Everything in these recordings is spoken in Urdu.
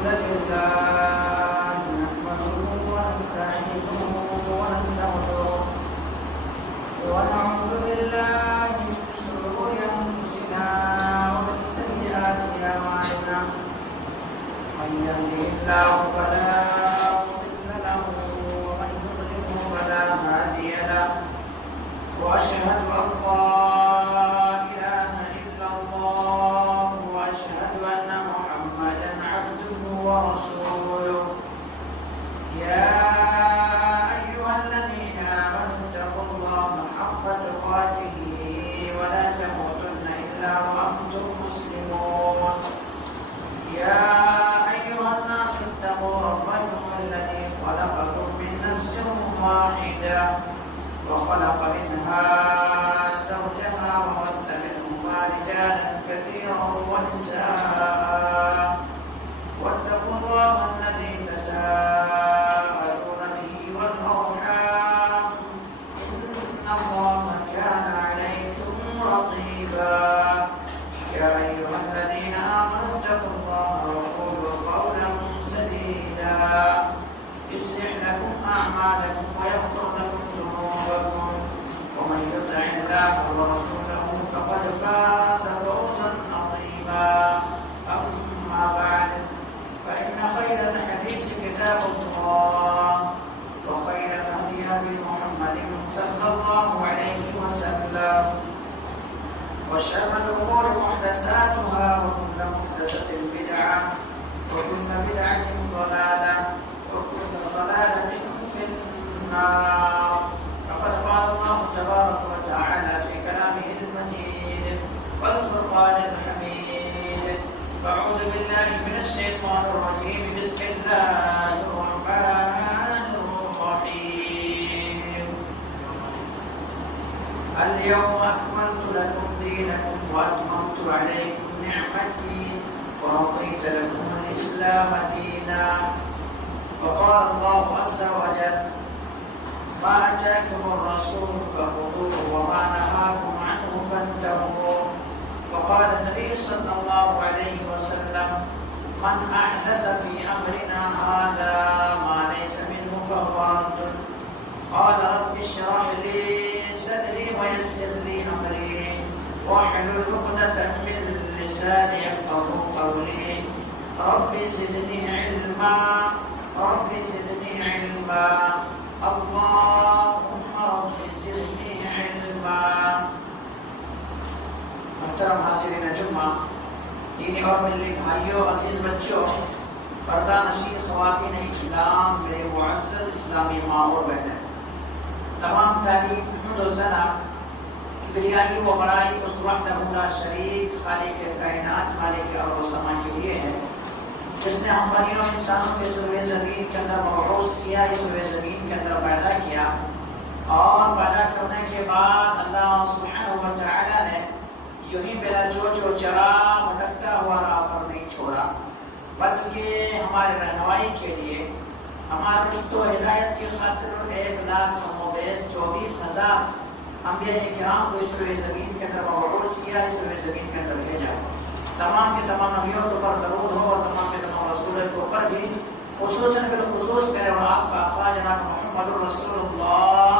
الحمد لله نحمده ونستعينه ونستغفره ونعوذ بالله من شرور أنفسنا ومن سيئات أعمالنا من يهده الله فلا مضل له ومن يضلل فلا هادي له وأشهد أن لا إله إلا الله وأشهد أن محمدا عبده ورسوله يا أيها الذين آمنوا اتقوا الله حق تقاته ولا تموتن إلا وأنتم مسلمون يا أيها الناس اتقوا ربكم الذي خلقكم من نفس واحدة وخلق منها زوجها وبث منهما رجالا كثيرا ونساء واتقوا الله الذي تساءلون به والأرحام إن الله كان عليكم رقيبا يا أيها الذين آمنوا اتقوا الله وقولوا قولا سديدا يصلح لكم أعمالكم ويغفر لكم ذنوبكم ومن يطع الله ورسوله فقد فاز فوزا عظيما أما بعد فإن خير الحديث كتاب الله وخير الهدي هدي محمد صلى الله عليه وسلم وشر الأمور محدثاتها وكل محدثة بدعة وكل بدعة ضلالة وكل ضلالة في النار فقد قال الله تبارك وتعالى في كلامه المجيد والفرقان الحميد فأعوذ بالله من الشيطان الرجيم بسم الله الرحمن الرحيم اليوم أكملت لكم دينكم وأتممت عليكم نعمتي ورضيت لكم الإسلام دينا وقال الله عز وجل ما أتاكم الرسول فخذوه وما نهاكم عنه فانتهوا وقال النبي صلى الله عليه وسلم من أحدث في أمرنا هذا ما ليس منه فهو رد قال رب اشرح لي صدري ويسر لي أمري واحلل عقدة من لساني يفقهوا قولي رب زدني علما رب زدني علما اللهم رب زدني علما محترم حاضرین جمعہ، دینی اور ملی بھائیوں، عزیز بچوں، پردہ نشین خواتین اسلام، میرے معزز اسلامی ماں اور بہنیں، تمام تعریف حمد و ثنا کبریائی و بڑائی اس وحدہ لا شریک خالق کائنات مالک ارض و سما کے لیے ہے جس نے ہم بنیوں انسانوں کے سروے زمین کے اندر مبعوث کیا، اس سروے زمین کے اندر پیدا کیا، اور پیدا کرنے کے بعد اللہ سبحانہ و تعالی نے یوں ہی بلا چوچ و چرا بھٹکتا ہوا راہ پر نہیں چھوڑا، بلکہ ہمارے رہنمائی کے لیے، ہمارے رشد و ہدایت کی خاطر 1,24,000 انبیاء کرام کو اس روئے زمین کے اندر مبعوث کیا، اس روئے زمین کے اندر بھیجا۔ تمام کے تمام نبیوں کے اوپر درود ہو، اور تمام کے تمام رسولوں کے اوپر بھی خصوصاً بالخصوص میرے اور آپ کا آقا جناب محمد رسول اللہ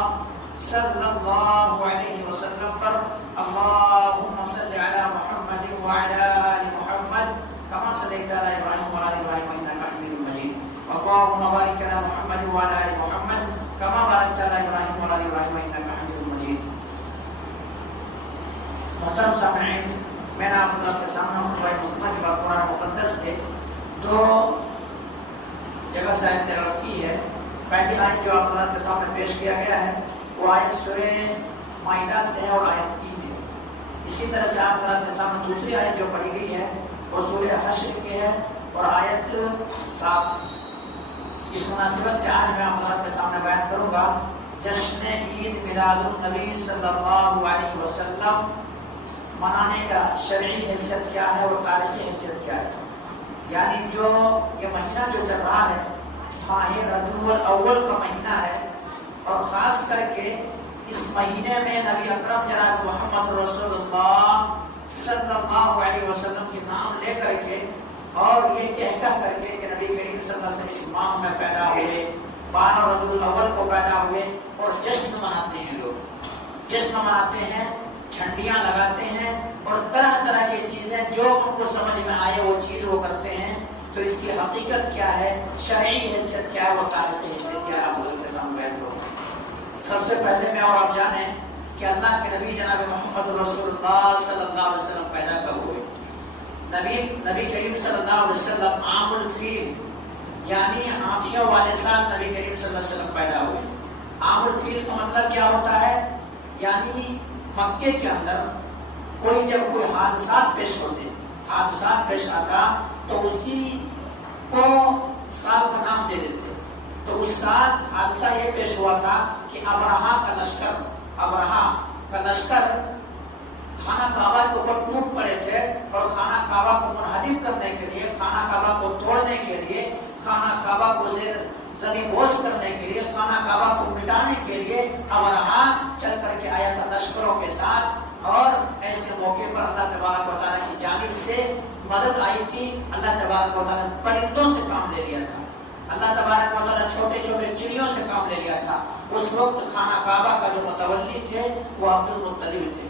صلی اللہ علیہ وسلم پر اللهم صل على محمد وعلى آل محمد كما صليت على إبراهيم وعلى آل إبراهيم إنك حميد مجيد اللهم بارك على محمد وعلى آل محمد كما باركت على إبراهيم وعلى آل إبراهيم إنك حميد مجيد۔ محترم سامعین، میں نے آپ کے سامنے خطبہ مصطفیٰ کی بات قرآن مقدس سے دو جگہ سے آیت تلاوت کی ہے۔ پہلی آیت جو آپ کے سامنے پیش کیا گیا ہے وہ آیت سورہ مائدہ سے ہے اور آیت 3 ہے۔ اسی طرح سے آپ کے سامنے دوسری آیت جو پڑھی گئی ہے وہ سورہ حشر کی ہے اور آیت 7۔ اس مناسبت سے آج میں آپ کے سامنے بیان کروں گا جشن عید میلاد النبی صلی اللہ علیہ وسلم منانے کا شرعی حیثیت کیا ہے اور تاریخی حیثیت کیا ہے۔ یعنی جو یہ مہینہ جو چل رہا ہے ماہ ربیع الاول کا مہینہ ہے، اور خاص کر کے اس مہینے میں نبی اکرم جناب محمد رسول اللہ صلی اللہ علیہ وسلم کے نام لے کر کے اور یہ کہہ کر کے کہ صلی اللہ علیہ وسلم اس ماہ میں پیدا ہوئے، 12 ربیع الاول کو پیدا ہوئے، اور جشن مناتے ہیں لوگ، جشن مناتے ہیں، جھنڈیاں لگاتے ہیں، اور طرح طرح کی چیزیں جو ان کو سمجھ میں آئے وہ چیز وہ کرتے ہیں۔ تو اس کی حقیقت کیا ہے، شرعی حیثیت کیا ہے، وہ تاریخی حیثیت کیا ہے، آپ لوگوں کے سامنے بیان کروں۔ سب سے پہلے میں اور آپ جانیں کہ اللہ کے نبی جناب محمد رسول اللہ صلی اللہ علیہ وسلم پیدا کب ہوئے؟ نبی کریم صلی اللہ علیہ وسلم عام الفیل یعنی ہاتھیوں والے سال نبی کریم صلی اللہ علیہ وسلم پیدا ہوئے۔ عام الفیل کا مطلب کیا ہوتا ہے؟ یعنی مکے کے اندر کوئی جب کوئی حادثات پیش ہوتے، حادثات پیش آتا تو اسی کو سال کا نام دے دیتے۔ تو اس سال حادثہ یہ پیش ہوا تھا کہ ابرہا کا لشکر خانہ کعبہ کے اوپر ٹوٹ پڑے تھے، اور خانہ کعبہ کو منہدم کرنے کے لیے، خانہ کعبہ کو توڑنے کے لیے، خانہ کعبہ کو زمین بوس کرنے کے لیے، خانہ کعبہ کو مٹانے کے لیے ابرہا چل کر کے آیا تھا لشکروں کے ساتھ، اور ایسے موقع پر اللہ تبارک و تعالیٰ کی جانب سے مدد آئی تھی۔ اللہ تبارک و تعالیٰ نے پرندوں سے کام لے لیا تھا، اللہ تبارک و تعالیٰ چھوٹے چھوٹے چڑیوں سے کام لے لیا تھا۔ اس وقت خانہ کعبہ کا جو متولی تھے وہ عبد المطلب تھے،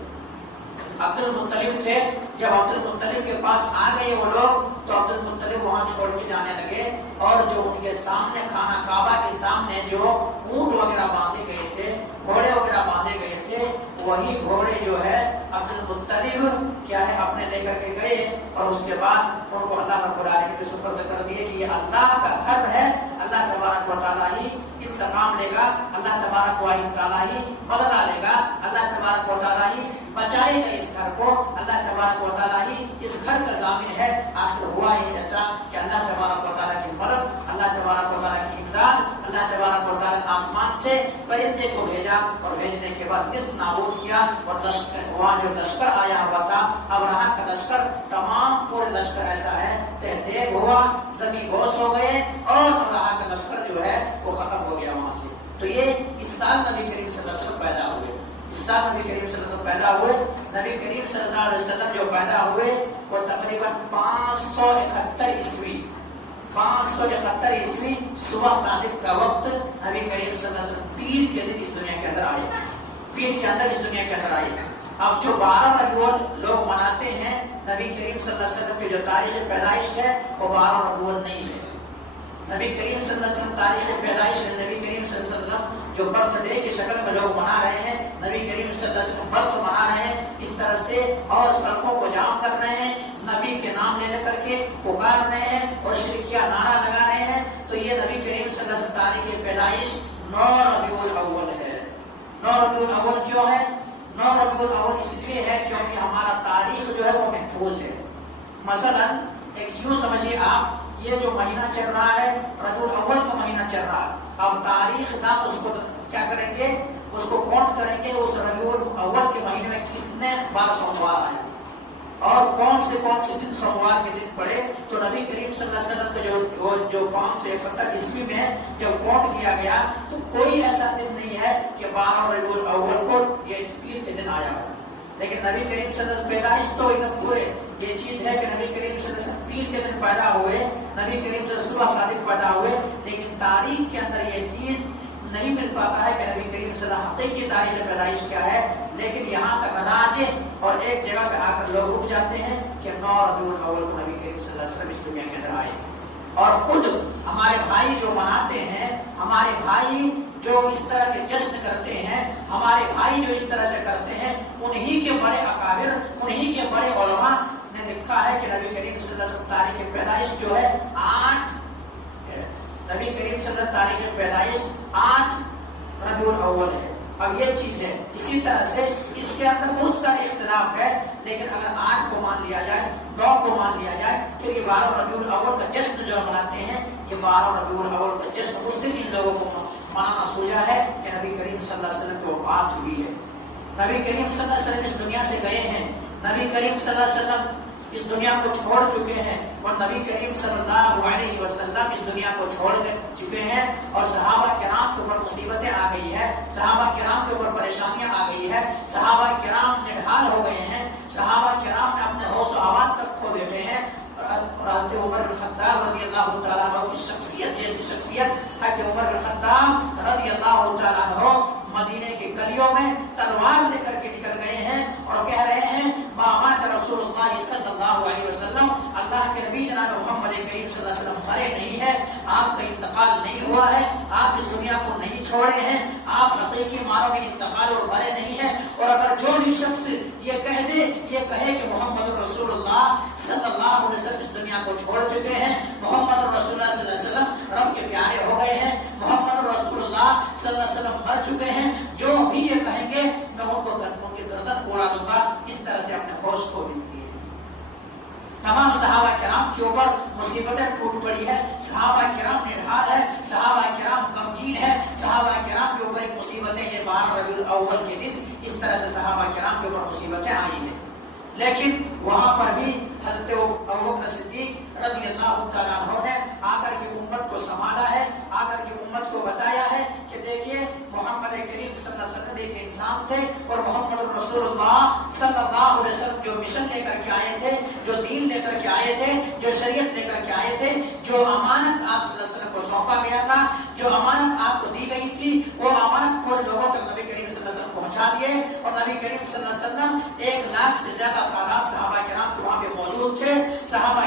عبد المطلب تھے۔ جب عبد المطلب کے پاس آ گئے وہ لوگ تو عبد المطلب وہاں چھوڑ کے جانے لگے، اور جو ان کے سامنے خانہ کعبہ کے سامنے جو اونٹ وغیرہ باندھے گئے تھے، گھوڑے وغیرہ باندھے گئے تھے، وہی گھوڑے جو ہے عبد المطلب کیا ہے اپنے لے کر کے گئے، اور اس کے بعد ان کو اللہ رب العالمین کے سپرد کر دیے کہ یہ اللہ کا گھر ہے، اللہ تبارک و تعالیٰ ہی انتقام لے گا، اللہ تبارک و تعالیٰ ہی بدلہ لے گا، اللہ تبارک و تعالیٰ ہی بچائے گا اس گھر کو، اللہ تبارک و تعالیٰ ہی اس گھر کا ضامن ہے۔ آخر ہوا ہی ایسا کہ اللہ تبارک و تعالیٰ کی مدد، اللہ تبارک و تعالیٰ کی امداد، اللہ تبارک و تعالیٰ نے آسمان سے پرندے کو بھیجا، اور بھیجنے کے بعد نصف نابود کیا، اور وہاں جو لشکر آیا ہوا تھا ابرہا کا لشکر، تمام پورے لشکر ایسا ہے تہدیگ ہوا، زمین بوس ہو گئے، اور ابرہا کا لشکر جو ہے وہ ختم ہو گیا وہاں سے۔ تو یہ اس سال نبی کریم صلی اللہ علیہ وسلم پیدا ہوئے، اس سال نبی کریم صلی اللہ علیہ وسلم پیدا ہوئے۔ نبی کریم صلی اللہ علیہ وسلم جو پیدا ہوئے وہ تقریباً 571 عیسوی صبح صادق کا وقت نبی کریم صلی اللہ علیہ وسلم پیر کے دن اس دنیا کے اندر آئے، پیر کے اندر اس دنیا کے اندر آئے۔ اب جو 12 ربیع الاول لوگ مناتے ہیں، نبی کریم صلی اللہ علیہ وسلم کی جو تاریخ پیدائش ہے وہ 12 ربیع الاول نہیں ہے۔ نبی کریم صلی اللہ علیہ وسلم تاریخ پیدائش ہے، نبی کریم صلی اللہ علیہ وسلم جو برتھ ڈے کی شکل میں لوگ منا رہے ہیں، نبی کریم صلی اللہ علیہ وسلم برتھ منا رہے ہیں اس طرح سے، اور سڑکوں کو جام کر رہے ہیں، نبی کے نام لے کر کے پکار رہے ہیں، اور شرکیہ نعرہ لگا رہے ہیں۔ تو یہ نبی کریم صلی اللہ علیہ وسلم تاریخ پیدائش 9 ربیع الاول ہے۔ 9 ربیع الاول جو ہے، 9 ربیع الاول اس لیے ہے کیونکہ ہمارا تاریخ جو ہے وہ محفوظ ہے۔ مثلا ایک یوں سمجھیے آپ، یہ جو مہینہ چل رہا ہے ربیع الاول کا مہینہ چل رہا ہے، اب تاریخ نام اس کو کیا کریں گے، اس کو کاؤنٹ کریں گے، اس ربیع الاول کے مہینے میں کتنے بار سوموار آئے اور کون سے دن سوموار کے دن پڑے۔ تو نبی کریم صلی اللہ علیہ وسلم کا جو 571 عیسوی میں جب کاؤنٹ کیا گیا تو کوئی ایسا دن نہیں ہے کہ 12 ربیع الاول کو یہ پیر کے دن آیا ہو، لیکن نبی کریم صلی اللہ علیہ وسلم پیدائش تو ایک پورے یہ چیز ہے کہ نبی کریم صلی اللہ علیہ وسلم پیر کے دن پیدا ہوئے، نبی کریم صلی اللہ علیہ وسلم صبح صادق پیدا ہوئے، لیکن تاریخ کے اندر یہ چیز نہیں مل پاتا ہے کہ نبی کریم صلی اللہ علیہ وسلم حقیقی تاریخ پیدائش کیا ہے۔ لیکن یہاں تک راجع اور ایک جگہ پہ آ کر لوگ رک جاتے ہیں کہ 9 ربیع الاول کو نبی کریم صلی اللہ علیہ وسلم اس دنیا کے اندر آئے۔ اور خود ہمارے بھائی جو مناتے ہیں، ہمارے بھائی جو اس طرح کے جشن کرتے ہیں، ہمارے بھائی جو اس طرح سے کرتے ہیں، انہی کے بڑے اکابر، انہی کے بڑے علماء نے لکھا ہے کہ نبی کریم صلی اللہ علیہ وسلم تاریخ پیدائش جو ہے 8 نبی کریم صلی اللہ علیہ وسلم تاریخ پیدائش 8 ربیع الاول ہے۔ اب یہ چیز ہے، اسی طرح سے اس کے اندر بہت سارے اختلاف ہے، لیکن اگر 8 کو مان لیا جائے، 9 کو مان لیا جائے، پھر یہ 12 ربیع الاول کا جشن جو مناتے ہیں، یہ 12 ربیع الاول کا جشن اس دن ان لوگوں کو منانا سوچا ہے کہ نبی کریم صلی اللہ علیہ وسلم کی وفات ہوئی ہے، نبی کریم صلی اللہ علیہ وسلم اس دنیا سے گئے ہیں، نبی کریم صلی اللہ علیہ وسلم اس دنیا کو چھوڑ چکے ہیں، اور نبی کریم صلی اللہ علیہ وسلم اس دنیا کو چھوڑ چکے ہیں، اور صحابہ کرام کے اوپر مصیبتیں آ گئی ہے، صحابہ کرام کے اوپر پریشانیاں آ گئی ہے، صحابہ کرام نڈھال ہو گئے ہیں، صحابہ کرام نے اپنے ہوش و آواز تک کھو بیٹھے ہیں، اور حضرت عمر بن خطاب رضی اللہ تعالیٰ عنہ کی شخصیت جیسی شخصیت حضرت عمر بن خطاب رضی اللہ تعالیٰ عنہ مدینے کی گلیوں میں تلوار لے کر کے نکل گئے ہیں اور کہہ رہے ہیں ما مات رسول اللہ صلی اللہ علیہ وسلم، اللہ کے نبی جناب محمد کریم صلی اللہ علیہ وسلم مرے نہیں ہے، آپ کا انتقال نہیں ہوا ہے، آپ اس دنیا کو نہیں چھوڑے ہیں، آپ حقیقی معنوں میں انتقال اور مرے نہیں ہیں۔ اور اگر جو بھی شخص یہ کہہ دے، یہ کہے کہ محمد رسول اللہ صلی اللہ علیہ وسلم اس دنیا کو چھوڑ چکے ہیں، محمد رسول اللہ صلی اللہ علیہ وسلم رب کے پیارے ہو گئے ہیں، محمد رسول اللہ صلی اللہ علیہ وسلم مر چکے ہیں، جو بھی یہ کہیں گے میں ان کے گردن کو اڑا دوں گا، اس طرح سے اپنے ہوش کو بھی دیے۔ تمام صحابہ کرام کے اوپر مصیبتیں ٹوٹ پڑی ہے، صحابہ کرام نڈھال ہے، صحابہ کرام غمگین ہے، صحابہ کرام کے اوپر ایک مصیبتیں یہ 12 ربیع الاول کے دن اس طرح سے صحابہ کرام کے اوپر مصیبتیں آئی ہیں، لیکن وہاں پر بھی حضرت ابوبکر صدیق رضی اللہ تعالیٰ عنہ نے آ کر کے امت کو سنبھالا ہے، آ کر کے امت کو بتایا ہے کہ دیکھیے محمد کریم صلی اللہ علیہ وسلم ایک انسان تھے اور محمد رسول اللہ صلی اللہ علیہ وسلم جو مشن لے کر کے آئے تھے، جو دین لے کر کے آئے تھے، جو شریعت لے کر کے آئے تھے، جو امانت آپ صلی اللہ علیہ وسلم کو سونپا گیا تھا، جو امانت آپ کو دی گئی تھی، وہ امانت پورے لوگوں تک نبی کریم صلی اللہ علیہ وسلم پہنچا دیے۔ اور نبی کریم صلی اللہ علیہ وسلم 1 لاکھ سے زیادہ تعداد صحابہ کرام کے وہاں پہ موجود تھے۔ صحابہ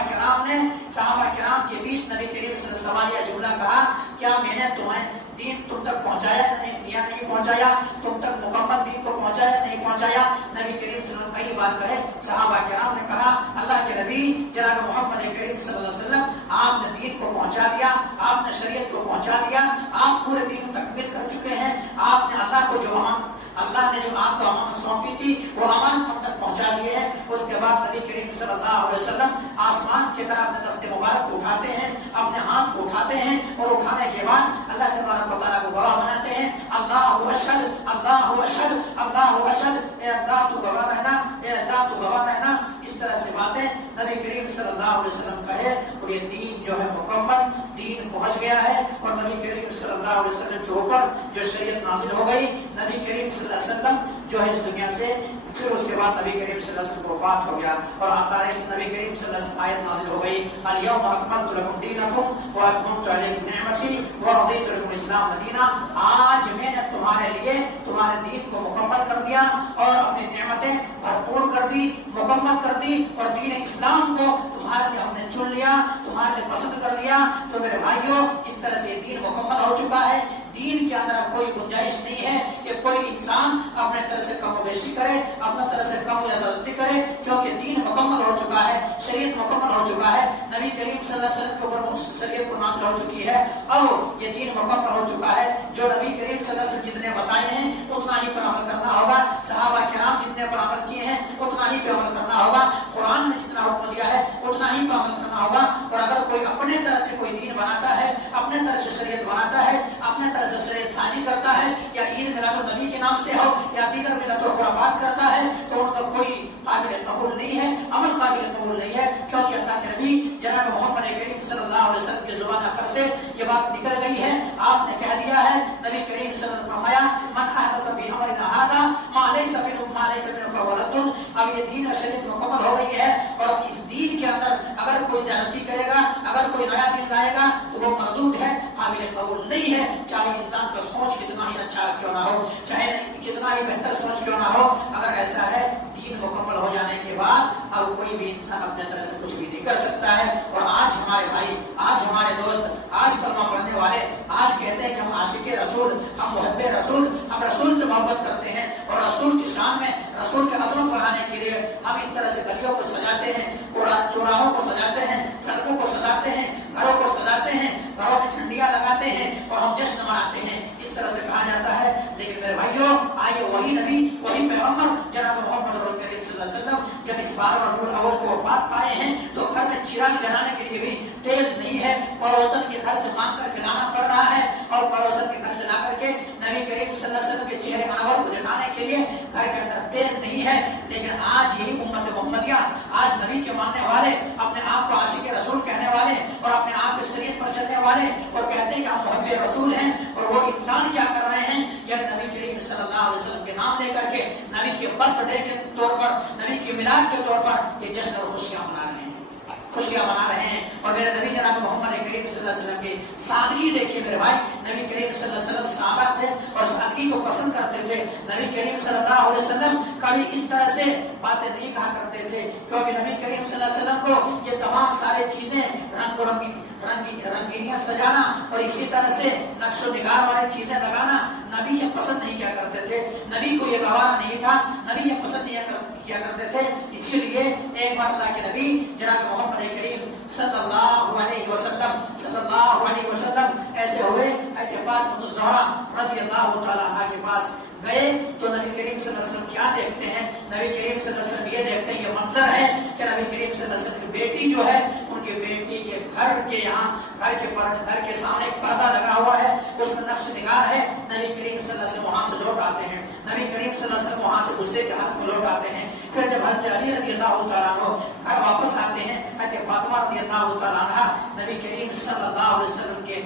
کرام کے بیچ نبی کریم صلی اللہ علیہ وسلم سوالیہ جملہ کہا، کیا میں نے تمہیں دین تم تک پہنچایا نہیں پہنچایا، تم تک مکمل دین کو پہنچایا نہیں پہنچایا؟ نبی کریم صلی اللہ علیہ وسلم کئی بار کہے، صحابہ کرام نے کہا اللہ کے نبی جناب محمد کریم صلی اللہ علیہ وسلم آپ نے دین کو پہنچا دیا، آپ نے شریعت کو پہنچا دیا، آپ پورے دین کو تکمیل کر چکے ہیں، آپ نے اللہ نے جو آپ کو امانت سونپی تھی وہ امانت ہم تک پہنچا دیے ہیں۔ اس کے بعد نبی کریم صلی اللہ علیہ وسلم آسمان کی طرف اپنے دست مبارک کو اٹھاتے ہیں، اپنے ہاتھ کو اٹھاتے ہیں اور اٹھانے کے بعد اللہ تبارک و تعالیٰ کو گواہ بناتے ہیں، اللہ اشہد اللہ اشہد اللہ اشہد، اے اللہ تو گواہ رہنا، اے اللہ تو گواہ رہنا۔ اس طرح سے باتیں نبی کریم صلی اللہ علیہ وسلم کا ہے اور یہ دین جو ہے مکمل دین پہنچ گیا ہے۔ اور نبی کریم صلی اللہ علیہ وسلم کے اوپر جو شریعت نازل ہو گئی، نبی کریم صلی اللہ علیہ وسلم جو ہے اس دنیا سے پھر اس کے بعد نبی کریم صلی اللہ علیہ وسلم کو وفات ہو گیا اور تاریخ نبی کریم صلی اللہ علیہ وسلم آیت نازل ہو گئی، الیوم اکملت لکم دینکم واتممت علیکم نعمتی ورضیت لکم الاسلام دینا۔ آج میں نے تمہارے لیے تمہارے دین کو مکمل کر دیا اور اپنی نعمتیں بھرپور کر دی، مکمل کر دی، اور دین اسلام کو تمہارے لیے ہم نے چن لیا، تمہارے لیے پسند کر لیا۔ تو میرے بھائیوں اس طرح سے دین مکمل ہو چکا ہے۔ دین کے اندر کوئی گنجائش نہیں ہے کہ کوئی انسان اپنے طرح سے کم و بیشی کرے، اپنے طرح سے کم یا زیادتی کرے، کیونکہ دین مکمل ہو چکا ہے، شریعت مکمل ہو چکا ہے، نبی کریم صلی اللہ علیہ وسلم کے اوپر شریعت کو نازل ہو چکی ہے اور یہ دین مکمل ہو چکا ہے۔ جو نبی کریم صلی اللہ علیہ وسلم جتنے بتائے ہیں اتنا ہی پر عمل کرنا ہوگا، صحابہ کرام جتنے پر عمل کیے ہیں اتنا ہی پہ عمل کرنا ہوگا، قرآن نے جتنا حکم دیا ہے اتنا ہی پہ عمل کرنا ہوگا۔ اور اگر کوئی اپنے طرح سے کوئی دین بناتا ہے، اپنے طرح سے شریعت بناتا ہے، اپنے طرح سے شریعت سازی کرتا ہے، یا عید میلاد النبی کے نام سے ہو یا دیگر ملت و خرافات کرتا ہے، تو ان کا کوئی قابل قبول نہیں ہے، عمل قابل قبول نہیں ہے، کیونکہ اللہ کے نبی جناب محمد کریم صلی اللہ علیہ وسلم کی زبان اخر سے یہ بات نکل گئی ہے، آپ نے کہہ دیا ہے، نبی کریم صلی اللہ علیہ وسلم نے فرمایا من احدث فی امرنا ھذا ما لیس منہ فہو رد۔ اب یہ دین اور شریعت مکمل ہو گئی ہے اور اب اس دین کے اندر اگر کوئی زیادتی کرے گا، اگر کوئی نیا دین لائے گا تو وہ مردود ہے، قابل قبول نہیں ہے، چاہے انسان کا سوچ کتنا ہی اچھا کیوں نہ ہو، چاہے کتنا ہی بہتر سوچ کیوں نہ ہو۔ اگر ایسا ہے دین مکمل ہو جانے کے بعد اب کوئی بھی انسان اپنے طرح سے کچھ بھی نہیں کر سکتا ہے۔ اور آج ہمارے بھائی، آج ہمارے دوست، آج کلمہ پڑھنے والے آج کہتے ہیں کہ ہم عاشق رسول، ہم محب رسول، ہم رسول سے محبت کرتے ہیں اور رسول کی شان میں رسول کے عظمت بڑھانے کے لیے ہم اس طرح سے گلیوں کو سجاتے ہیں، چوراہوں کو سجاتے ہیں، سڑکوں کو سجاتے ہیں، گھروں کو سجاتے ہیں، گھروں میں جھنڈیاں لگاتے ہیں اور ہم جشن مناتے ہیں، اس طرح سے کہا جاتا ہے۔ لیکن میرے بھائیوں آئیے وہی نبی، وہی پیغمبر جناب محمد کریم صلی اللہ علیہ وسلم جب اس 12 ربیع الاول کو وفات پائے ہیں تو گھر میں چراغ جلانے کے لیے بھی تیل نہیں ہے، پڑوسن کے گھر سے مانگ کر کے لانا پڑ رہا ہے اور پڑوسن کے گھر سے لا کر کے نبی کریم صلی اللہ علیہ وسلم کے چہرے منور کو دکھانے کے لیے گھر کے اندر تیل نہیں ہے۔ لیکن آج یہی امت محمدیہ، آج نبی کے ماننے والے، اپنے آپ کو عاشق رسول کہنے والے اور اپنے آپ کے شریعت پر چلنے والے اور کہتے ہیں کہ ہم محب رسول ہیں، اور وہ انسان کیا کر رہے ہیں؟ یا نبی کریم صلی اللہ علیہ وسلم کے نام لے کر کے نبی کے برتھ ڈے کے طور پر، نبی کے میلاد کے طور پر یہ جشن اور خوشیاں منا رہے ہیں۔ خوشیاں منا رہے ہیں. اور میرے نبی جناب محمد کریم صلی اللہ علیہ وسلم کی سادگی دیکھیے میرے بھائی. نبی کریم صلی اللہ علیہ وسلم سادہ تھے اور سادگی کو پسند کرتے تھے. نبی کریم صلی اللہ علیہ وسلم کبھی اس طرح سے باتیں نہیں کہا کرتے تھے, کیونکہ نبی کریم صلی اللہ علیہ وسلم کو یہ تمام سارے چیزیں رنگ رنگینیاں سجانا اور اسی طرح سے نقش و نگار والی چیزیں لگانا نبی یہ پسند نہیں کیا کرتے تھے. نبی کو یہ گوارا نہیں تھا, نبی یہ پسند نہیں کیا کرتے تھے. اسی لیے ایک بار اللہ کے نبی جناب محمد کریم صلی اللہ علیہ وسلم ایسے ہوئے فاطمہ الزہرا رضی اللہ تعالی عنہا کے پاس گئے تو نبی کریم صلی اللہ علیہ وسلم کیا دیکھتے ہیں؟ نبی کریم صلی اللہ علیہ وسلم یہ دیکھتے ہیں, یہ منظر ہے کہ نبی کریم صلی اللہ علیہ وسلم کی بیٹی جو ہے, ان کی بیٹی کے گھر کے یہاں گھر کے سامنے ایک پردہ لگا ہوا ہے, اس میں نقش نگار ہے. نبی کریم صلی اللہ علیہ وسلم وہاں سے لوٹ آتے ہیں. نبی کریم صلی اللہ علیہ وسلم وہاں سے غصے کے حالت میں لوٹ آتے ہیں. پھر جب حضرت علی رضی اللہ تعالیٰ عنہ گھر واپس آتے ہیں, حضرت فاطمہ رضی اللہ تعالیٰ عنہ نبی کریم صلی اللہ علیہ وسلم کے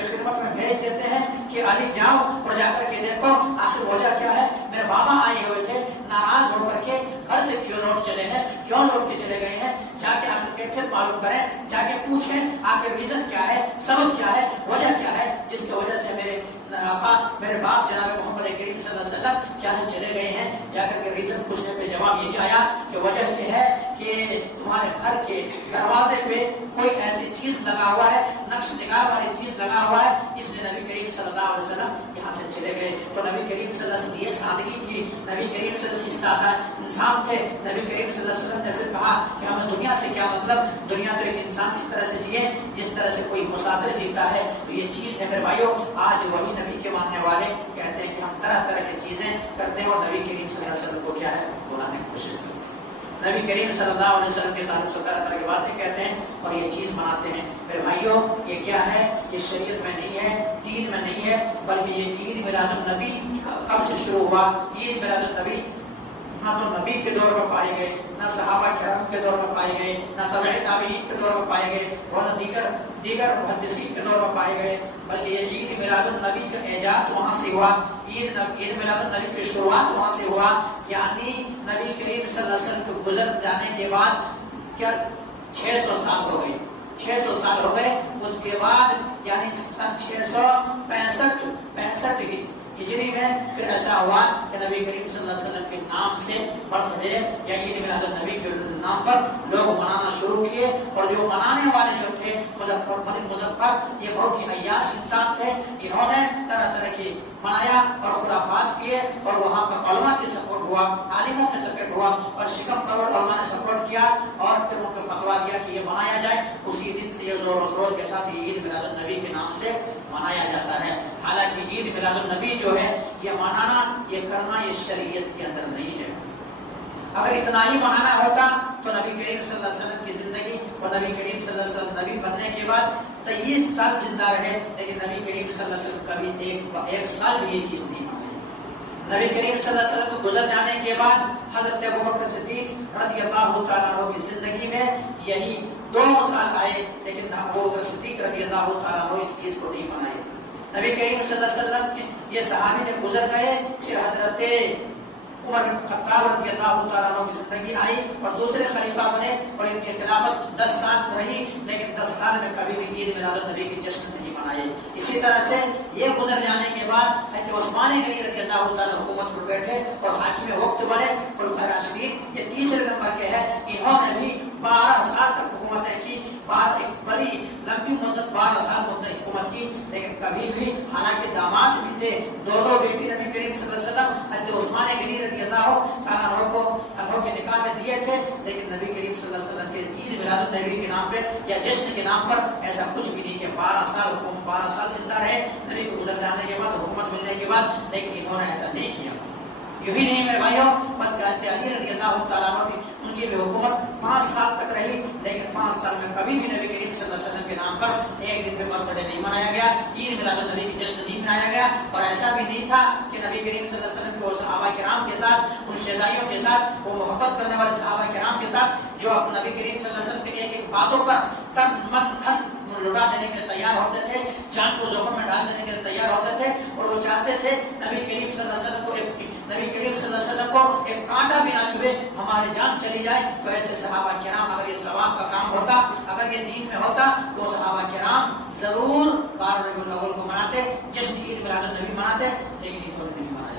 خدمت میں بھیج دیتے ہیں کہ علی جاؤ اور جا کر کے دیکھو آخر وجہ کیا ہے. میرے بابا آئے ہوئے تھے, ناراض ہو کر کے گھر سے کیوں لوٹ چلے ہیں, کیوں لوٹ کے چلے گئے ہیں, جا کے آخر کیفیت معلوم کریں, جا کے پوچھیں آخر ریزن کیا ہے, سبب کیا ہے, وجہ کیا ہے جس کی وجہ سے میرے باپ جناب محمد کریم صلی اللہ علیہ وسلم کیا ہے چلے گئے ہیں. جا کر کے ریزن پوچھنے پہ جواب یہی آیا کہ وجہ یہ ہے کہ تمہارے گھر کے دروازے پہ کوئی ایسی چیز لگا ہوا ہے, نقش نگار والی چیز لگا ہوا ہے, اس لیے نبی کریم صلی اللہ علیہ وسلم یہاں سے چلے گئے. تو نبی کریم صلی اللہ علیہ وسلم یہ سادگی تھی, نبی کریم صلی اللہ علیہ وسلم انسان تھے. نبی کریم صلی اللہ علیہ وسلم نے پھر کہا کہ ہمیں دنیا سے کیا مطلب, دنیا تو ایک انسان اس طرح سے جیے جس طرح سے کوئی مسافر جیتا ہے. تو یہ چیز ہے میرے بھائیوں, آج وہی نبی کے ماننے والے کہتے ہیں کہ ہم طرح طرح کی چیزیں کرتے ہیں اور نبی کریم صلی اللہ علیہ وسلم کو کیا ہے بلانے کی کوشش کرتے ہیں. نبی کریم صلی اللہ علیہ وسلم کے تعلق سے طرح طرح کی باتیں کہتے ہیں اور یہ چیز مناتے ہیں. میرے بھائیوں یہ کیا ہے, یہ شریعت میں نہیں ہے, دین میں نہیں ہے, بلکہ یہ عید میلاد النبی کب سے شروع ہوا. عید میلاد النبی نہ تو نبی کے دور میں پائے گئے, نہ صحابہ کرام کے دور میں پائے گئے, نہ تابعین تابعین کے دور میں پائے گئے, اور نہ دیگر محدثین کے دور میں پائے گئے, بلکہ یہ عید میلاد النبی کا ایجاد وہاں سے ہوا. عید میلاد النبی کی شروعات وہاں سے ہوا. یعنی نبی کریم صلی اللہ علیہ وسلم کے گزر جانے کے بعد کیا 600 سال ہو گئے, 600 سال ہو گئے. اس کے بعد یعنی سن 665 ہجری میں پھر ایسا ہوا کہ نبی کریم صلی اللہ علیہ وسلم کے نام سے برتھ ڈے یا عید میلاد النبی کے نام پر لوگ منانا شروع کیے. اور جو منانے والے جو تھے مظفر یہ بہت ہی عیاش انسان تھے. انہوں نے طرح طرح کی منایا اور خرافات کیے, اور وہاں پر علماء کی سپورٹ ہوا, عالموں کی سپورٹ ہوا, اور شکم پرور علماء نے سپورٹ کیا اور پھر ان کو فتوا دیا کہ یہ منایا جائے. اسی دن سے یہ زور و شور کے ساتھ یہ عید میلاد النبی کے نام سے منایا جاتا ہے. حالانکہ عید میلاد النبی جو ہے یہ منانا, یہ کرنا, یہ شریعت کے اندر نہیں ہے. اگر اتنا ہی منانا ہوتا تو نبی کریم صلی اللہ علیہ وسلم کی زندگی اور نبی کریم صلی اللہ علیہ وسلم نبی بننے کے بعد 23 سال زندہ رہے, لیکن نبی کریم صلی اللہ علیہ وسلم کبھی ایک سال بھی یہ چیز نہیں منائی. نبی کریم صلی اللہ علیہ وسلم کو گزر جانے کے بعد حضرت ابوبکر صدیق رضی اللہ تعالیٰ عنہ کی زندگی میں یہی 2 سال آئے, لیکن ابوبکر صدیق رضی اللہ تعالیٰ عنہ اس چیز کو نہیں منائے. نبی کریم صلی اللہ علیہ وسلم کے یہ صحابی جب گزر گئے پھر حضرت عمر بن خطاب رضی اللہ تعالیٰ عنہ کی زندگی آئی اور دوسرے خلیفہ بنے اور ان کی خلافت 10 سال رہی, لیکن 10 سال میں کبھی بھی عید میلاد النبی کی جشن نہیں منائے. اسی طرح سے یہ گزر جانے کے بعد حضرت عثمان غنی رضی اللہ تعالیٰ حکومت پر بیٹھے اور حاکم وقت بنے خلفائے راشدین. یہ تیسرے نمبر کے ہیں. انہوں نے بھی 12 سال تک حکومتیں کی, بعد ایک بڑی لمبی مدت 12 سال مدت حکومت کی, لیکن کبھی بھی حالانکہ داماد بھی تھے, 2 بیٹی نبی کریم صلی اللہ علیہ وسلم حضرت عثمان غنی رضی اللہ تعالیٰ عنہ کے نکاح میں دیے تھے, لیکن نبی کریم صلی اللہ علیہ وسلم کے عید میلاد النبی کے نام پہ یا جشن کے نام پر ایسا کچھ بھی نہیں کہ 12 سال زندہ رہے نبی کو گزر جانے کے بعد, حکومت ملنے کے بعد, لیکن انہوں نے ایسا نہیں کیا. یوں ہی نہیں میرے بھائیوں, بلکہ حضرت علی رضی اللہ تعالیٰ عنہ ان کی بھی حکومت 5 سال تک رہی, لیکن 5 سال میں کبھی بھی نبی کریم صلی اللہ علیہ وسلم کے نام پر ایک دن پہ برتھ ڈے نہیں منایا گیا, عید میلاد النبی کی جشن نہیں منایا گیا. اور ایسا بھی نہیں تھا کہ نبی کریم صلی اللہ علیہ وسلم کو صحابہ کرام کے ساتھ, ان شہدائیوں کے ساتھ, وہ محبت کرنے والے صحابہ کرام کے ساتھ جو نبی کریم صلی اللہ علیہ وسلم کے ایک باتوں پر تن من دھن لٹا دینے کے لیے تیار ہوتے تھے، جان کو زخم میں ڈال دینے کے لیے تیار ہوتے تھے، اور وہ چاہتے تھے نبی کریم صلی اللہ علیہ وسلم کو ایک کانٹا بھی نہ چھوئے، ہماری جان چلی جائے۔ تو ایسے صحابہ کرام اگر یہ ثواب کا کام ہوتا، اگر یہ دین میں ہوتا، تو صحابہ کرام ضرور 12 ربیع الاول کو مناتے، جشن عید میلاد النبی مناتے، لیکن انہوں نے نہیں منایا۔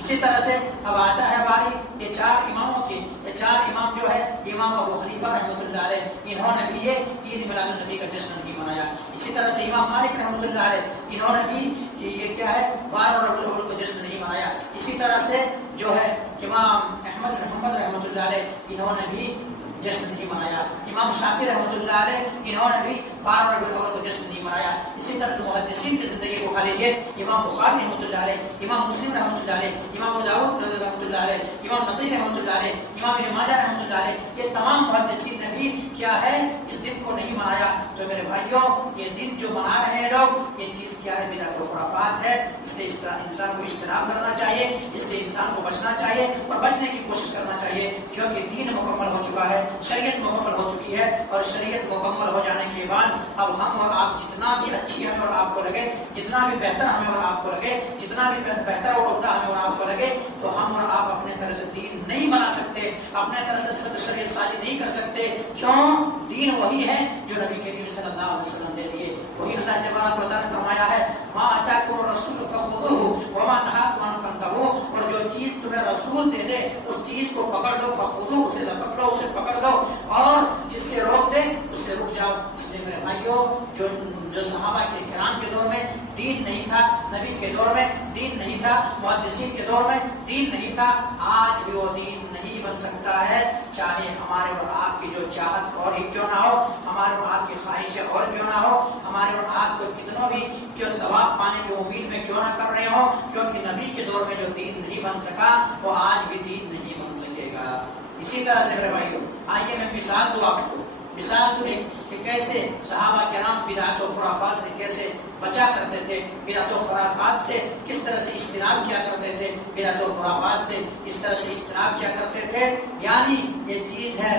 اسی طرح سے اب آتا ہے باری یہ 4 اماموں کی۔ یہ 4 امام جو ہے، امام ابو حنیفہ رحمۃ اللہ علیہ، انہوں نے بھی یہ عید میلاد النبی کا جشن نہیں منایا۔ اسی طرح سے امام مالک رحمۃ اللہ علیہ، انہوں نے بھی یہ کیا ہے 12 ربیع الاول کا جشن نہیں منایا۔ اسی طرح سے جو ہے امام احمد بن حنبل رحمۃ اللہ علیہ، انہوں نے بھی جشن نہیں منایا۔ امام شافعی رحمۃ اللہ علیہ، انہوں نے بھی 12 ربیع الاول کو جشن نہیں منایا۔ اسی طرح سے محدثین کی زندگی کو کھا لیجیے، امام بخاری رحمۃ اللہ علیہ، امام مسلم رحمۃ اللہ علیہ، امام ابو داؤد رحمۃ اللہ علیہ، امام نسائی رحمۃ اللہ علیہ، امام ابن ماجہ رحمۃ اللہ علیہ، یہ تمام محدثین نے بھی کیا ہے اس دن کو نہیں منایا۔ تو میرے بھائیوں، یہ دن جو منا رہے ہیں لوگ، یہ چیز کیا ہے؟ بدعت و خرافات ہے۔ اس سے انسان کو اجتناب کرنا چاہیے، اس سے انسان کو بچنا چاہیے اور بچنے کی کوشش کرنا چاہیے، کیونکہ دین مکمل ہو چکا ہے، شریعت مکمل ہو چکی ہے، اور شریعت مکمل ہو جانے کے بعد اب ہم اور آپ جتنا بھی اچھی ہمیں اور آپ کو لگے، جتنا بھی بہتر ہمیں اور آپ کو لگے، جتنا بھی بہتر اور عمدہ ہمیں اور آپ کو لگے، تو ہم اور آپ اپنے طرح سے دین نہیں بنا سکتے، اپنے طرح سے شریعت سازی نہیں کر سکتے۔ کیوں؟ دین وہی ہے جو نبی کریم صلی اللہ علیہ وسلم نے دیے، وہی اللہ تبارک و تعالیٰ نے فرمایا ہے ما آتاکم الرسول فخذوه وما نهاکم عنہ فانتہوا، اور جو چیز تمہیں رسول دے دے اس چیز کو پکڑ لو، فخذوه اسے پکڑو، اسے پکڑ لو، اور جس سے روک دے اس سے رک جاؤ۔ اس لیے میرے بھائیوں، جو صحابہ کے کرام کے دور میں دین نہیں تھا، نبی کے دور میں دین نہیں تھا، محدثین کے دور میں دین نہیں تھا، آج بھی وہ دین نہیں بن سکتا ہے، چاہے ہمارے اور آپ کی جو چاہت اور ہی کیوں نہ ہو، ہمارے اور آپ کی خواہشیں اور کیوں نہ ہو، ہمارے اور آپ کو کتنوں بھی کیوں ثواب پانے کی امید میں کیوں نہ کر رہے ہو، کیونکہ نبی کے دور میں جو دین نہیں بن سکا وہ آج بھی دین نہیں بن سکے گا۔ اسی طرح سے میرے بھائیوں، آئیے میں مثال دوں آپ کو، مثال دوں ایک کہ کیسے صحابہ کرام بدعت و خرافات سے کیسے بچا کرتے تھے، بدعت و خرافات سے کس طرح سے اجتناب کیا کرتے تھے، بدعت و خرافات سے اس طرح سے اجتناب کیا کرتے تھے۔ یعنی یہ چیز ہے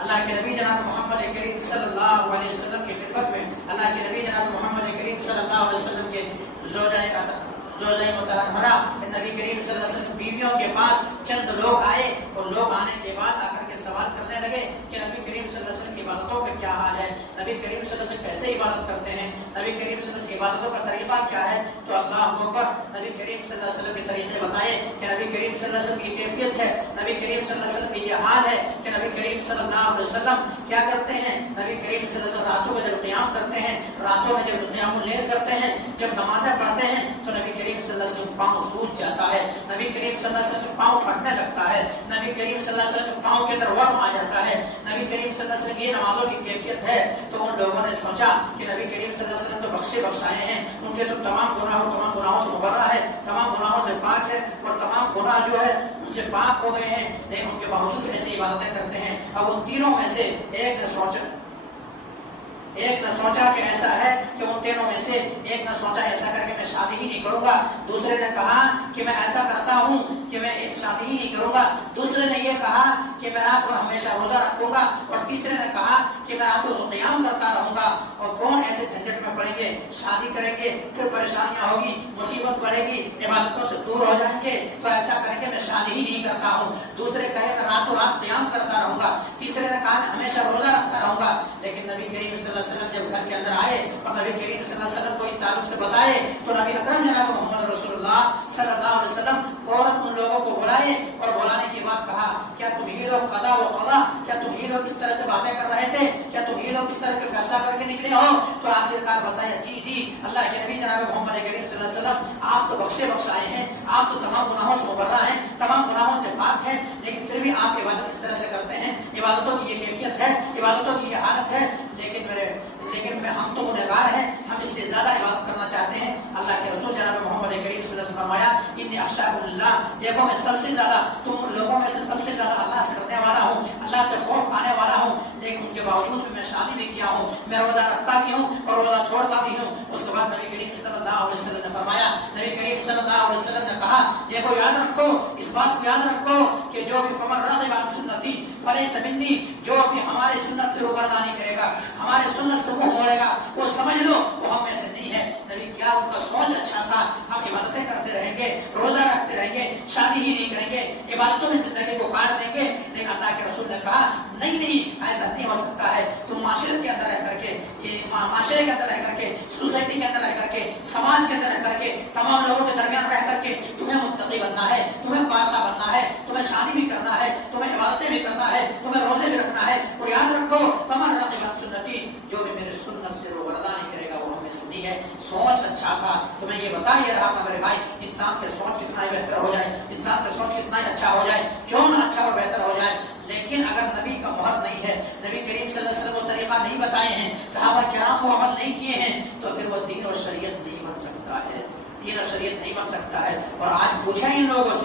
اللہ کے نبی جناب محمد کریم صلی اللہ علیہ وسلم کی خدمت میں، اللہ کے نبی جناب محمد کریم صلی اللہ علیہ وسلم کے زوجہ مطہرہ نبی کریم صلی اللہ علیہ وسلم بیویوں کے پاس چند لوگ آئے، اور لوگ آنے کے بعد آ کر کے سوال کرنے لگے کہ نبی کریم صلی اللہ علیہ وسلم کی عبادتوں کا کیا حال ہے، نبی کریم صلی اللہ علیہ وسلم کیسے عبادت کرتے ہیں، نبی کریم صلی اللہ علیہ وسلم کی عبادتوں کا طریقہ کیا ہے۔ تو اللہ اکبر، نبی کریم صلی اللہ علیہ وسلم کے طریقے بتائے کہ نبی کریم صلی اللہ علیہ وسلم کی کیفیت ہے، نبی کریم صلی اللہ علیہ وسلم کی یہ حال ہے کہ نبی کریم صلی اللہ علیہ وسلم کیا کرتے ہیں، نبی کریم صلی اللہ علیہ وسلم راتوں میں جب قیام کرتے ہیں، راتوں میں جب قیام اللیل کرتے ہیں، جب نمازیں پڑھتے ہیں تو نبی کریم صلی اللہ علیہ وسلم پاؤں سوج جاتا ہے، نبی کریم صلی اللہ علیہ وسلم پاؤں پھٹنے لگتا ہے، نبی کریم صلی اللہ علیہ وسلم پاؤں کے اندر ورم آ جاتا ہے، نبی کریم صلی اللہ علیہ وسلم یہ نمازوں کی کیفیت ہے۔ تو ان لوگوں نے سوچا کہ نبی کریم صلی اللہ علیہ وسلم تو بخشائے ہیں، ان کے تو تمام گناہوں سے مبرہ ہے، تمام گناہوں سے پاک ہے، اور تمام گناہ جو ہے ان سے پاک ہو گئے ہیں، لیکن ان کے باوجود ایسی عبادتیں کرتے ہیں۔ اب ان تینوں میں سے ایک نے سوچا کہ ایسا ہے کہ ان تینوں میں سے ایک نے سوچا ایسا کر کے میں شادی ہی نہیں کروں گا، دوسرے نے کہا کہ میں ایسا کرتا ہوں کہ میں شادی ہی نہیں کروں گا، دوسرے نے یہ کہا کہ میں رات کو ہمیشہ روزہ رکھوں گا، اور تیسرے نے کہا کہ میں رات کو قیام کرتا رہوں گا۔ اور کون ایسے جھنجٹ میں پڑیں گے، شادی کریں گے پھر پریشانیاں ہوگی، مصیبت بڑھے گی، عبادتوں سے دور ہو جائیں گے، تو ایسا کریں گے میں شادی ہی نہیں کرتا ہوں۔ دوسرے کہے میں راتوں رات قیام کرتا رہوں گا، تیسرے نے کہا میں ہمیشہ روزہ رکھتا رہوں گا۔ لیکن نبی کریم صلی اللہ علیہ وسلم جب گھر کے اندر آئے اور نبی کریم صلی اللہ علیہ وسلم کو ان تعلق سے بتائے تو نبی اکرم جناب محمد رسول اللہ صلی اللہ علیہ وسلم فوراً ان لوگوں کو بلائے، اور بلانے کے بعد کہا کیا تم ہی لوگ قضا و قضا، کیا تم ہی لوگ اس طرح سے باتیں کر رہے تھے، کیا تم ہی لوگ اس طرح کے فیصلہ کر کے نکلے ہو؟ تو آخرکار بتایا جی اللہ کے نبی جناب محمد کریم صلی اللہ علیہ وسلم آپ تو بخشائے ہیں، آپ تو تمام گناہوں سے مبرہ ہیں، تمام گناہوں سے پاک ہیں، لیکن پھر بھی آپ عبادت اس طرح سے کرتے ہیں، عبادتوں کی یہ کیفیت ہے، عبادتوں کی یہ حالت ہے، لیکن ہم تو گنہگار ہیں، ہم اس لیے زیادہ عبادت کرنا چاہتے ہیں۔ اللہ کے رسول جناب محمد کریم صلی اللہ علیہ وسلم فرمایا انی اخشاکم اللہ، دیکھو میں سب سے زیادہ تم لوگوں میں سے سب سے زیادہ اللہ سے ڈرنے والا ہوں، اللہ سے خوف کھانے والا ہوں، لیکن ان کے باوجود بھی میں شادی بھی کیا ہوں، میں روزہ رکھتا بھی ہوں اور روزہ چھوڑتا بھی ہوں۔ اس کے بعد نبی کریم صلی اللہ علیہ وسلم نے فرمایا، نبی کریم صلی اللہ علیہ وسلم نے کہا دیکھو یاد رکھو، اس بات کو یاد رکھو کہ جو بھی فمن رغب عن سنتی فلیس منی، جو بھی ہمارے سنت سے روگردانی کرے گا، ہمارے سنت سے منہ موڑے گا، معاشرے کے اندر رہ کر کے، سوسائٹی کے اندر رہ کر کے، سماج کے اندر رہ کر کے، تمام لوگوں کے درمیان رہ کر کے تمہیں متقی بننا ہے، تمہیں پارسا بننا ہے، تمہیں شادی بھی کرنا ہے، تمہیں عبادتیں بھی کرنا ہے، تمہیں روزے بھی رکھنا ہے. اور یاد رکھو فمن رغب عن سنتی، جو بھی میرے سنت سے روگردانی کرے گا وہ ہمیں سنی ہے. سوچ اچھا تھا، تمہیں یہ بتا ہی رہا تھا میرے بھائی، انسان کے سوچ کتنا ہی بہتر ہو جائے، انسان کا سوچ کتنا ہی اچھا ہو جائے، کیوں نہ اچھا اور بہتر ہو جائے، لیکن اگر نبی کا مہر نہیں ہے، نبی کریم صلی اللہ علیہ وسلم وہ طریقہ نہیں بتائے ہیں، صحابہ کرام وہ عمل نہیں کیے ہیں، تو پھر وہ دین اور شریعت نہیں بن سکتا ہے، دین اور شریعت نہیں بن سکتا ہے. اور آج پوچھا ان لوگوں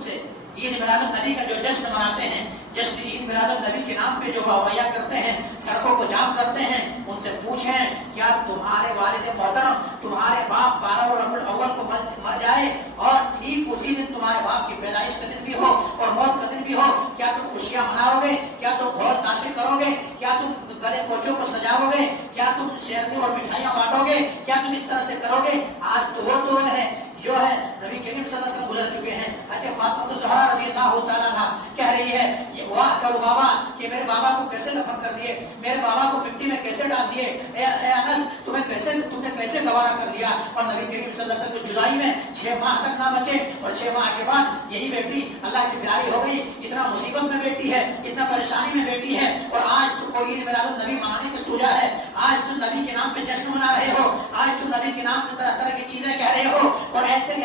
سے عید میلاد النبی کا جو جشن مناتے ہیں، جشن عید میلاد النبی کے نام پہ جو واویہ کرتے ہیں، سڑکوں کو جام کرتے ہیں، ان سے پوچھیں کیا تمہارے والد محترم، تمہارے باپ 12 ربیع الاول کو مر جائے اور ٹھیک اسی دن تمہارے باپ کی پیدائش کا دن بھی ہو اور موت کا دن بھی ہو، کیا تم خوشیاں مناؤ گے؟ کیا تم ڈھول تاشے کرو گے؟ کیا تم گلے کوچوں کو سجاؤ گے؟ کیا تم شیرنی اور مٹھائیاں بانٹو گے؟ کیا تم اس طرح سے کرو گے؟ آج تو وہ ہے جو ہے نبی کریم صلی اللہ علیہ وسلم گزر چکے ہیں. حضرت فاطمہ زہرا رضی اللہ تعالیٰ عنہا کہہ رہی ہے یہ واہ کرو بابا کہ میرے بابا کو کیسے دفن کر دیے، میرے بابا کو مٹی میں کیسے ڈال دیے، اے انس تم نے کیسے گوارا کر دیا. اور نبی کریم صلی اللہ علیہ وسلم کو جدائی میں 6 ماہ تک نہ بچے، اور 6 ماہ کے بعد یہی بیٹی اللہ کی پیاری ہو گئی. اتنا مصیبت میں بیٹی ہے، اتنا پریشانی میں بیٹی ہے، اور آج تم کو عید میلاد النبی منانے کی سوجا ہے. آج تم نبی کے نام پہ جشن منا رہے ہو، آج تم نبی کے نام سے طرح طرح کی چیزیں کہہ رہے ہو، اور ایسے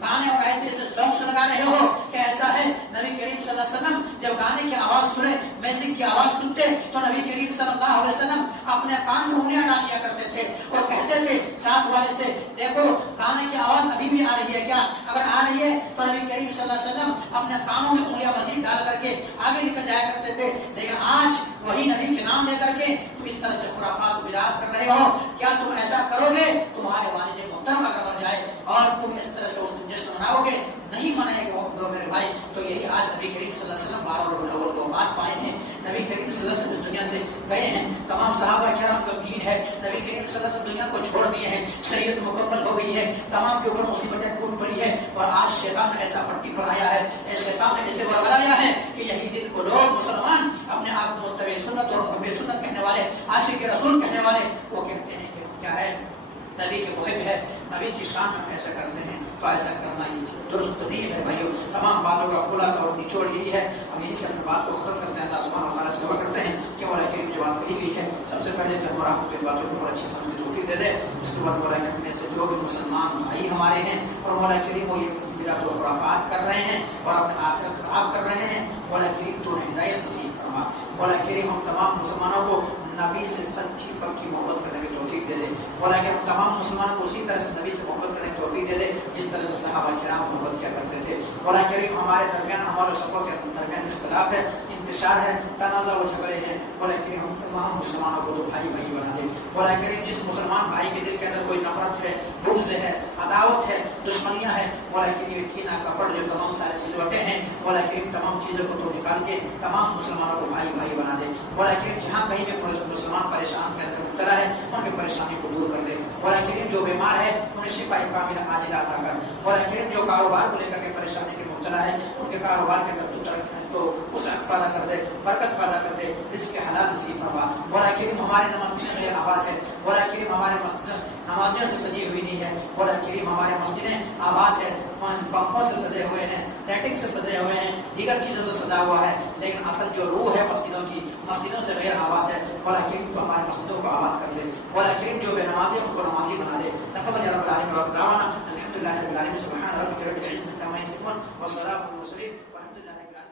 گانے اور ایسے سانگس لگا رہے ہو کہ ایسا ہے نبی کریم صلی اللہ علیہ وسلم جب گانے کی آواز سنے، میوزک کی آواز سنتے تو نبی کریم صلی اللہ علیہ وسلم اپنے کان میں انگلیاں ڈال لیا کرتے تھے اور کہتے تھے ساتھ والے سے دیکھو گانے کی آواز ابھی بھی آ رہی ہے کیا؟ اگر آ رہی ہے تو نبی کریم صلی اللہ علیہ وسلم اپنے کانوں میں انگلیاں مزید ڈال کر کے آگے نکل جایا کرتے تھے. لیکن آج وہی نبی کے نام لے کر کے تم اس طرح سے خرافات و بدعات کر رہے ہو. کیا تم ایسا کرو گے؟ تمہارے والد محترم اگر مر جائے اور تم اس طرح سے اس دن جشن مناؤ گے، نہیں منائے گے میرے بھائی. تو یہی آج نبی کریم صلی اللہ علیہ وسلم 12 ربیع الاول کو وفات پائے ہیں. نبی کریم صلی اللہ علیہ وسلم اس دنیا سے گئے ہیں. تمام صحابہ کرام کا دین ہے، نبی کریم صلی اللہ علیہ وسلم دنیا کو چھوڑ دیے ہیں، شریعت مکمل ہو گئی ہے، تمام کے اوپر مصیبتیں ٹوٹ پڑی ہے. اور آج شیطان نے ایسا پٹی پر آیا ہے، شیطان نے ایسے ورگلایا ہے کہ یہی دن کو لوگ مسلمان اپنے آپ کو متبع سنت اور بے سنت کہنے والے، عاشق رسول کہنے والے، وہ کہتے ہیں کہ کیا ہے نبی کے محب ہے، نبی کی شان میں ایسا کرتے ہیں. تو ایسا کرنا یہ درست تو نہیں ہے میرے بھائیو. تمام باتوں کا خلاصہ اور نچوڑ یہی ہے. ہم یہی سے اپنی بات کو ختم کرتے ہیں. اللہ سبحانہ و تعالیٰ سے دعا کرتے ہیں کہ مولا کریم جو بات کہی گئی ہے سب سے پہلے تو ہمارا آپ کو باتوں کو اچھی سمجھ توفیق دے دے. اس کے بعد مولا کریم میں سے جو بھی مسلمان بھائی ہمارے ہیں اور مولا کریم وہ یہ بدعت و خرافات کر رہے ہیں اور اپنے آخرت خراب کر رہے ہیں، مولا کریم تو نے ہدایت نصیب فرما. مولا کریم ہم تمام مسلمانوں کو نبی سے سچی پکی محبت کرنے کی توفیق دے دے. مولا کہ ہم تمام مسلمانوں کو اسی طرح سے نبی سے محبت کرنے کی توفیق دے دے جس طرح سے صحابہ کرام محبت کیا کرتے تھے. مولا کریم ہمارے درمیان، ہمارے سبوں کے درمیان اختلاف ہے، انتشار ہے، تنازع و جھگڑے ہیں. مولا کریم ہم تمام مسلمانوں کو تو بھائی بھائی بنا دے. مولا کریم جس مسلمان بھائی کے دل کے اندر کوئی نفرت ہے، بغض ہے، عداوت ہے، دشمنیاں ہے، مولا کریم کینہ کپڑ جو تمام سارے سلوٹے ہیں، مولا کریم تمام چیزوں کو تو نکال کے تمام مسلمانوں کو بھائی بھائی بنا دے. مولا کریم جہاں کہیں بھی مسلمان پریشان کے اندر مبتلا ہے ان کی پریشانی کو دور کر دے. مولا کریم جو بیمار ہے انہیں شفا کاملہ عاجلہ عطا کر. مولا کریم جو کاروبار کو لے کر کے پریشانی کے مبتلا ہے ان کے کاروبار کے اندر تو اسے پیدا کر دے، برکت پیدا کر دے، رزق حلال نصیب فرما. مولا کریم ہمارے مسجدیں غیر آباد ہے، مولا کریم ہمارے مسجد نمازیوں سے سجی ہوئی نہیں ہے. مولا کریم ہمارے مسجدیں آباد ہے، پنکھوں سے سجے ہوئے ہیں، لائٹنگ سے سجے ہوئے ہیں، دیگر چیزوں سے سجا ہوا ہے، لیکن اصل جو روح ہے مسجدوں کی، مسجدوں سے غیر آباد ہے. مولا کریم تو ہمارے مسجدوں کو آباد کر دے. مولا کریم جو بے نمازی ان کو نمازی بنا دے. تقبل یا رب العالمین و دعوانا الحمدللہ رب العالمین. سبحان ربک رب العزۃ عما یصفون والسلام علی المرسلین والحمد للہ رب العالمین.